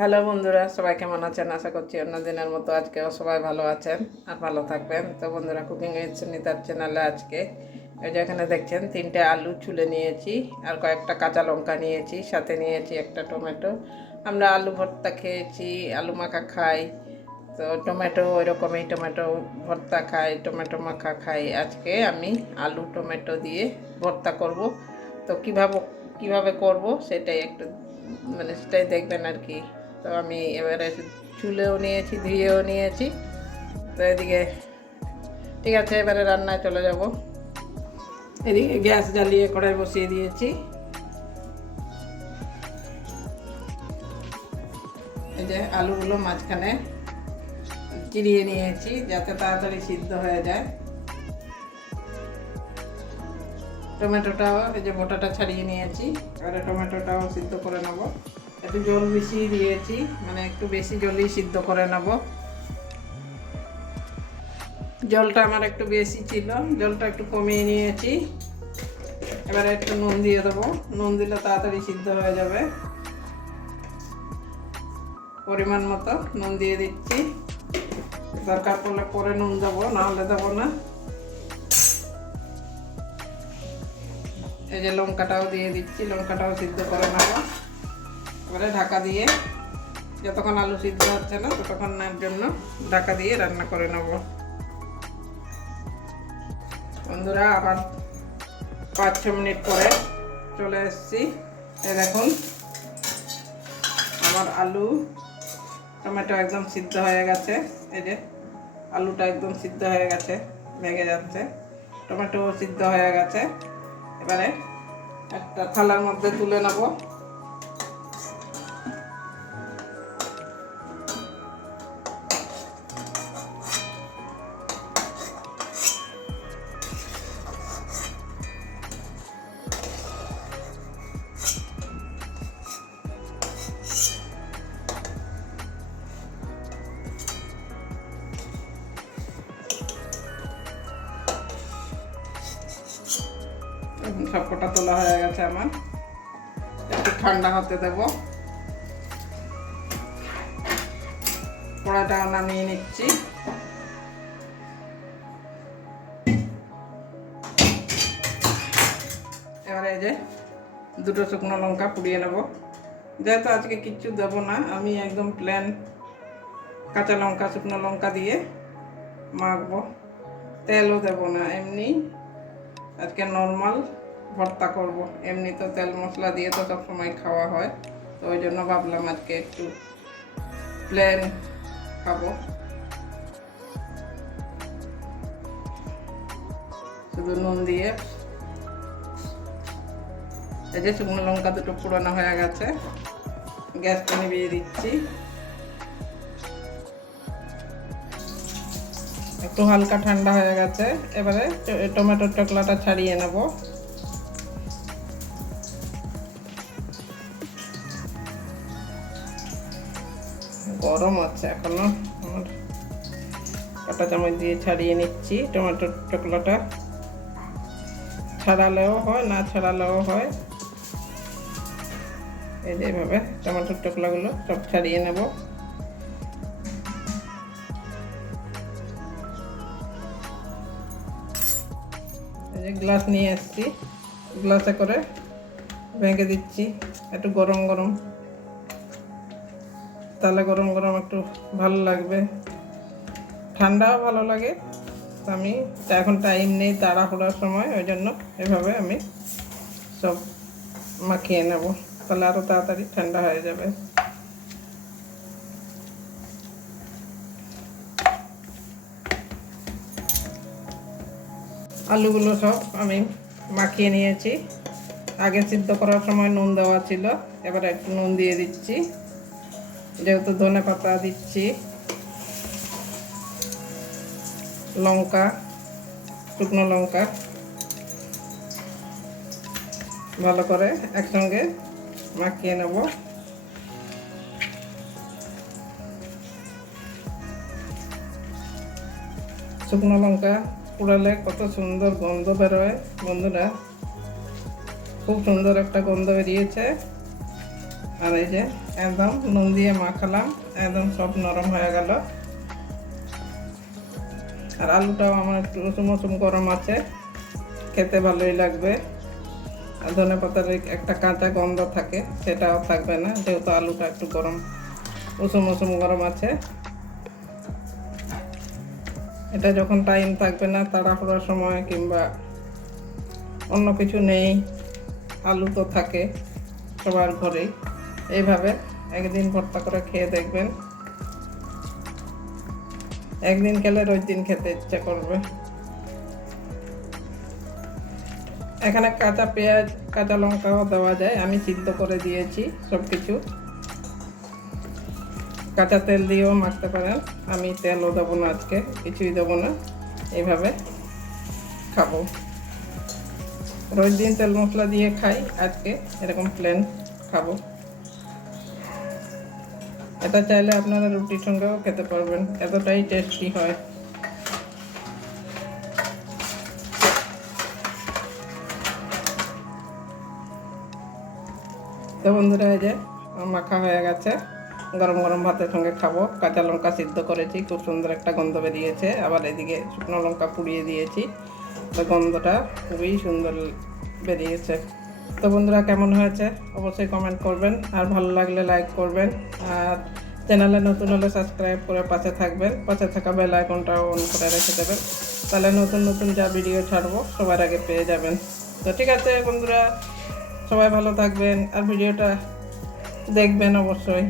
Hello বন্ধুরা, সবাই কেমন আছেন? আশা করছি অন্য দিনের মতো আজকেও সবাই ভালো আছেন আর ভালো থাকবেন। তো বন্ধুরা, কুকিং উইথ সুনিতার চ্যানেলে আজকে এই যে এখানে দেখছেন 3টে আলু ছুলে নিয়েছি আর কয়েকটা কাঁচা লঙ্কা নিয়েছি, সাথে নিয়েছি একটা টমেটো। আমরা আলু ভর্তা খেয়েছি, আলু মাখা খাই, তো টমেটো ওই রকমই, টমেটো ভর্তা খাই, টমেটো মাখা খাই। আজকে আমি আলু টমেটো দিয়ে ভর্তা করব। তো কিভাবে করব সেটাই একটু সেটাই দেখবেন আর কি। তো আমি এবারে চুলেও নিয়েছি, ধুয়েও নিয়েছি। তো এদিকে ঠিক আছে, এবারে রান্নায় চলে যাব। এদিকে গ্যাস জ্বালিয়ে কড়াই বসিয়ে দিয়েছি। এই যে আলুগুলো মাঝখানে চিরিয়ে নিয়েছি যাতে তাড়াতাড়ি সিদ্ধ হয়ে যায়। টমেটোটাও এই যে বোটাটা ছাড়িয়ে নিয়েছি, এবারে টমেটোটাও সিদ্ধ করে নেব। একটু জল বেশি দিয়েছি, একটু বেশি জলই সিদ্ধ করে নেব। জলটা আমার একটু বেশি ছিল, জলটা একটু কমিয়ে নিয়েছি। এবারে একটু নুন দিয়ে দেবো, নুন দিলে তাড়াতাড়ি সিদ্ধ হয়ে যাবে। পরিমাণ মতো নুন দিয়ে দিচ্ছি, দরকার পড়লে পরে নুন দেবো, নাহলে দেবো না। এই যে লঙ্কাটাও দিয়ে দিচ্ছি, লঙ্কাটাও সিদ্ধ করে নেব। এবারে ঢাকা দিয়ে যতক্ষণ আলু সিদ্ধ হচ্ছে না ততক্ষণের জন্য ঢাকা দিয়ে রান্না করে নেব। বন্ধুরা, আবার 5-6 মিনিট পরে চলে এসেছি। এই দেখুন আমার আলু টমেটো একদম সিদ্ধ হয়ে গেছে। এই যে আলুটা একদম সিদ্ধ হয়ে গেছে, ভেঙে যাচ্ছে। টমেটো সিদ্ধ হয়ে গেছে। এবারে একটা থালার মধ্যে তুলে নেব। সবকটা তোলা হয়ে গেছে আমার, একটু ঠান্ডা হতে দেব। কড়াইটা নামিয়ে নিচ্ছি। এবারে এই যে 2টো শুকনো লঙ্কা পুড়িয়ে নেব। যেহেতু আজকে কিচ্ছু দেব না, আমি একদম প্লেন কাঁচা লঙ্কা শুকনো লঙ্কা দিয়ে মাখবো, তেলও দেব না। এমনি আজকে নর্মাল ভর্তা করব। এমনি তো তেল মশলা দিয়ে তো সবসময় খাওয়া হয়, তো ওই জন্য ভাবলাম আজকে একটু প্লেন খাবো, শুধু নুন দিয়ে। এই যে শুকনো লঙ্কা 2টো পুরানো হয়ে গেছে, গ্যাসটা নিভিয়ে দিচ্ছি। একটু হালকা ঠান্ডা হয়ে গেছে। এবারে টমেটোর টকলাটা ছাড়িয়ে নেব। গরম আছে এখনো, আমার কাঁটা চামচ দিয়ে ছাড়িয়ে নিচ্ছি। টমেটোর টকলাটা ছাড়ালেও হয়, না ছাড়ালেও হয়। এই যে এইভাবে টমেটোর টকলাগুলো সব ছাড়িয়ে নেব। এই যে গ্লাস নিয়ে এসেছি, গ্লাসে করে ভেঙে দিচ্ছি। একটু গরম গরম, তাহলে গরম গরম একটু ভালো লাগবে, ঠান্ডাও ভালো লাগে। তো আমি এখন টাইম নেই, তাড়াহুড়োর সময়, ওই জন্য এভাবে আমি সব মাখিয়ে নেব, তাহলে আরও তাড়াতাড়ি ঠান্ডা হয়ে যাবে। আলুগুলো সব আমি মাখিয়ে নিয়েছি। আগে সিদ্ধ করার সময় নুন দেওয়া ছিল, এবার একটু নুন দিয়ে দিচ্ছি, যেহেতু ধনে পাতা দিচ্ছি। লঙ্কা, শুকনো লঙ্কা ভালো করে একসঙ্গে মাখিয়ে নেব। শুকনো লঙ্কা পোড়ালে কত সুন্দর গন্ধ বেরোয় বন্ধুরা, খুব সুন্দর একটা গন্ধ বেরিয়েছে। আর এই যে একদম নুন দিয়ে মাখালাম, একদম সব নরম হয়ে গেল। আর আলুটাও আমার একটু উষুম গরম আছে, খেতে ভালোই লাগবে। আর ধনেপাতার একটা কাঁচা গন্ধ থাকে, সেটাও থাকবে না, যেহেতু আলুটা একটু গরম উষুম গরম আছে। এটা যখন টাইম থাকবে না, তাড়াহুড়োর সময় কিংবা অন্য কিছু নেই, আলু তো থাকে সবার ঘরেই, এইভাবে একদিন ভর্তা করে খেয়ে দেখবেন। একদিন খেলে রোজ দিন খেতে ইচ্ছে করবে। এখানে কাঁচা পেঁয়াজ কাঁচা লঙ্কাও দেওয়া যায়, আমি সিদ্ধ করে দিয়েছি সব কিছু। কাঁচা তেল দিয়েও মাখতে পারেন, আমি তেলও দেবো না, আজকে কিছুই দেবো না, এইভাবে খাবো। রোজ দিন তেল মশলা দিয়ে খাই, আজকে এরকম প্লেন খাবো। এটা চাইলে আপনারা রুটির সঙ্গেও খেতে পারবেন, এতটাই টেস্টি হয়। তো বন্ধুরা, এই যে মাখা হয়ে গেছে, গরম গরম ভাতের সঙ্গে খাবো। কাঁচা লঙ্কা সিদ্ধ করেছি, খুব সুন্দর একটা গন্ধ বেরিয়েছে। আবার এদিকে শুকনো লঙ্কা পুড়িয়ে দিয়েছি, তো গন্ধটা খুবই সুন্দর বেরিয়েছে। তো বন্ধুরা, কেমন হয়েছে অবশ্যই কমেন্ট করবেন, আর ভালো লাগলে লাইক করবেন, আর চ্যানেলে নতুন হলে সাবস্ক্রাইব করে পাশে থাকবেন। পাশে থাকা বেল আইকনটাও অন করে রেখে দেবেন, তাহলে নতুন যা ভিডিও ছাড়বো সবার আগে পেয়ে যাবেন। তো ঠিক আছে বন্ধুরা, সবাই ভালো থাকবেন, আর ভিডিওটা দেখবেন অবশ্যই।